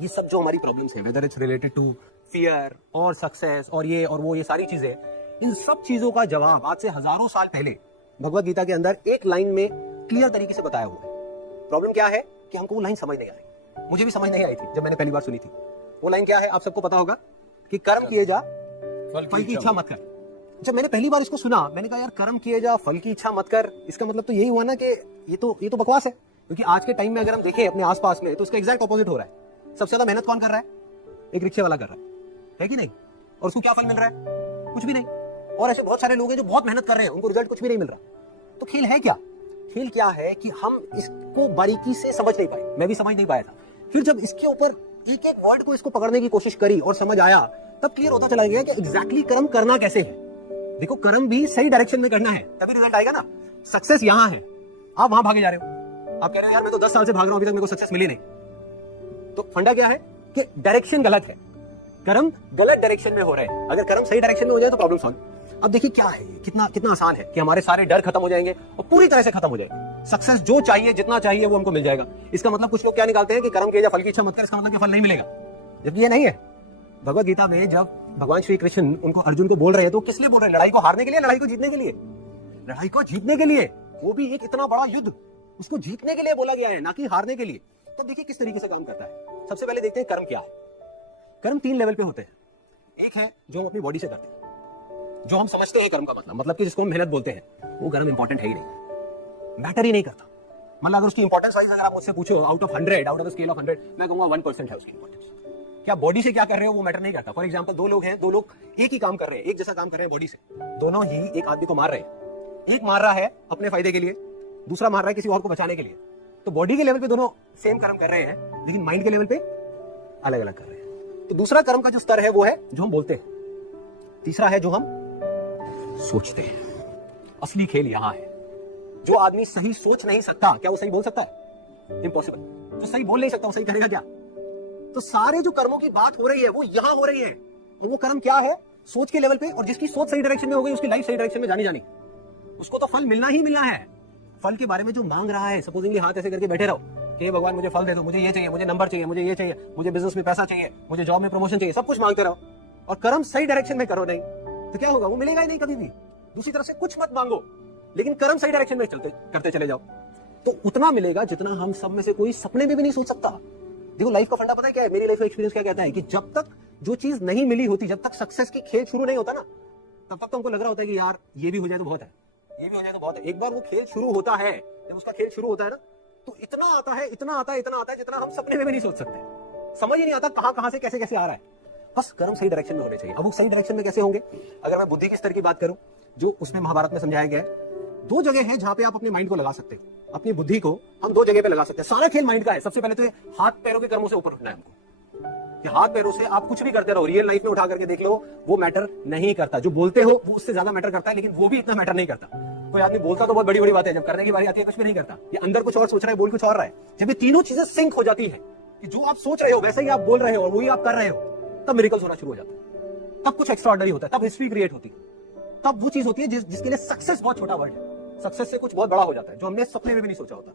ये सब जो हमारी प्रॉब्लम्स हैं, whether it's related to fear और सक्सेस और ये और वो, ये सारी चीजें, इन सब चीजों का जवाब आज से हजारों साल पहले भगवत गीता के अंदर एक लाइन में क्लियर तरीके से बताया हुआ है। प्रॉब्लम क्या है कि हमको वो लाइन समझ नहीं आ रही। मुझे भी समझ नहीं आई थी जब मैंने पहली बार सुनी थी। वो लाइन क्या है आप सबको पता होगा कि कर्म किए जा फल की इच्छा मत कर। जब मैंने पहली बार इसको सुना, मैंने कहा यार कर्म किए जा फल की इच्छा मत कर, इसका मतलब तो यही हुआ ना कि ये तो बकवास है। क्योंकि आज के टाइम में अगर हम देखें अपने आसपास में तो उसका एग्जैक्ट ऑपोजिट हो रहा है। सबसे ज्यादा मेहनत कौन कर रहा है? एक रिक्शे वाला कर रहा है कि नहीं? और उसको क्या फल मिल रहा है? कुछ भी नहीं। और ऐसे बहुत सारे लोग हैं जो बहुत मेहनत कर रहे हैं, उनको रिजल्ट कुछ भी नहीं मिल रहा। तो खेल है क्या? खेल क्या है कि हम इसको बारीकी से समझ नहीं पाए। मैं भी समझ नहीं पाया था। फिर जब इसके ऊपर एक एक वर्ड को इसको पकड़ने की कोशिश करी और समझ आया, तब क्लियर होता चला गया कि एग्जैक्टली कर्म करना कैसे है। देखो, कर्म भी सही डायरेक्शन में करना है तभी रिजल्ट आएगा ना। सक्सेस यहां है, आप वहां भागे जा रहे हो। आप कह रहे हो यार मैं तो 10 साल से भाग रहा हूं, अभी तक मेरे को सक्सेस मिली नहीं। तो फंडा क्या है कि डायरेक्शन गलत है, कर्म गलत डायरेक्शन में हो रहे हैं। अगर कर्म सही डायरेक्शन में हो जाए तो प्रॉब्लम सॉल्व। अब देखिए क्या है, कितना आसान है कि हमारे सारे डर खत्म हो जाएंगे और पूरी तरह से खत्म हो जाएगा। सक्सेस जो चाहिए, जितना चाहिए वो हमको मिल जाएगा। इसका मतलब कुछ लोग क्या निकालते हैं कि कर्म किए जा फल की इच्छा मत कर, इसका मतलब कि फल नहीं मिलेगा, जबकि ये नहीं है। भगवत गीता में जब भगवान श्री कृष्ण उनको अर्जुन को बोल रहे हैं तो किस लिए बोल रहे हैं? लड़ाई को हारने के लिए, लड़ाई को जीतने के लिए? लड़ाई को जीतने के लिए, वो भी एक इतना बड़ा युद्ध, उसको जीतने के लिए बोला गया है, ना कि हारने के लिए। तब देखिए किस तरीके से काम करता है। सबसे पहले देखते हैं कर्म क्या है। कर्म 3 लेवल पे होते हैं। एक है जो हम अपनी बॉडी से करते हैं, जो हम समझते हैं कर्म का मतलब कि जिसको हम मेहनत बोलते हैं, वो कर्म इंपॉर्टेंट है ही नहीं, मैटर ही नहीं करता। मतलब अगर उसकी इंपॉर्टेंस वाइज अगर आप मुझसे पूछो out of 100, out of the scale of 100, मैं कहूंगा 1% है उसकी इंपॉर्टेंस। क्या बॉडी से क्या कर रहे हो वो मैटर नहीं करता। फॉर एग्जाम्पल, 2 लोग हैं, 2 लोग एक ही काम कर रहे हैं, एक जैसा काम कर रहे हैं बॉडी से, दोनों ही एक आदमी को मार रहे हैं। एक मार रहा है अपने फायदे के लिए, दूसरा मार रहा है किसी और को बचाने के लिए। तो बॉडी के लेवल पे दोनों सेम कर्म कर रहे हैं, लेकिन माइंड के लेवल पे अलग अलग कर रहे हैं। तो दूसरा कर्म का जो स्तर है वो है जो हम बोलते हैं, तीसरा है जो हम सोचते हैं। असली खेल यहां है। जो आदमी सही सोच नहीं सकता, क्या वो सही बोल सकता है? इम्पॉसिबल। जो सही बोल नहीं सकता वो सही करेगा क्या? तो सारे जो कर्मों की बात हो रही है वो यहां हो रही है। और वो कर्म क्या है? सोच के लेवल पे। और जिसकी सोच सही डायरेक्शन में हो गई, उसकी लाइफ सही डायरेक्शन में जानी, उसको तो फल मिलना ही मिलना है। फल के बारे में जो मांग रहा है, सपोजिंगली हाथ ऐसे करके बैठे रहो कि भगवान मुझे फल दे दो, मुझे ये चाहिए, मुझे नंबर चाहिए, मुझे ये चाहिए, मुझे बिजनेस में पैसा चाहिए, मुझे जॉब में प्रमोशन चाहिए, सब कुछ मांगते रहो और कर्म सही डायरेक्शन में करो नहीं, तो क्या होगा? वो मिलेगा ही नहीं कभी भी। दूसरी तरफ से कुछ मत मांगो, लेकिन कर्म सही डायरेक्शन में करते चले जाओ, तो उतना मिलेगा जितना हम सब में से कोई सपने में भी नहीं सोच सकता। देखो, लाइफ का फंडा पता है क्या है? मेरी लाइफ का एक्सपीरियंस क्या कहता है कि जब तक जो चीज नहीं मिली होती, जब तक सक्सेस की खेल शुरू नहीं होता ना, तब तक तो हमको लग रहा होता है कि यार ये भी हो जाए तो बहुत है, ये भी हो जाए तो बहुत है। एक बार वो खेल शुरू होता है, जब उसका खेल शुरू होता है ना, तो इतना आता है जितना हम सपने में भी नहीं सोच सकते। समझ ही नहीं आता कहां से कैसे आ रहा है। बस कर्म सही डायरेक्शन में होने चाहिए। अब वो सही डायरेक्शन में कैसे होंगे? अगर मैं बुद्धि के स्तर की बात करूं, जो उसमें महाभारत में समझाया गया है, 2 जगह है जहां पे आप अपने माइंड को लगा सकते हैं। अपनी बुद्धि को हम 2 जगह पे लगा सकते हैं। सारा खेल माइंड का है। सबसे पहले तो हाथ पैरों के कर्मों से ऊपर उठना है हमको, कि हाथ पैरों से आप कुछ भी करते रहो, रियल लाइफ में उठा करके देख लो, वो मैटर नहीं करता। जो बोलते हो वो उससे ज्यादा मैटर करता है, लेकिन वो भी इतना मैटर नहीं करता। कोई आदमी बोलता तो बहुत बड़ी बात है, जब करने की बारी आती है कुछ भी नहीं करता। ये अंदर कुछ और सोच रहा है, बोल कुछ और रहा है। जब ये तीनों चीजें सिंक हो जाती है कि जो आप सोच रहे हो वैसे ही आप बोल रहे हो और वही आप कर रहे हो, तब मिरेकल्स होना शुरू हो जाता है। तब कुछ एक्स्ट्राऑर्डिनरी होता है, तब हिस्ट्री क्रिएट होती है। तब वो चीज होती है जिसके लिए सक्सेस बहुत छोटा वर्ड है। सक्सेस से कुछ बहुत बड़ा हो जाता है जो हमने सपने में भी नहीं सोचा होता।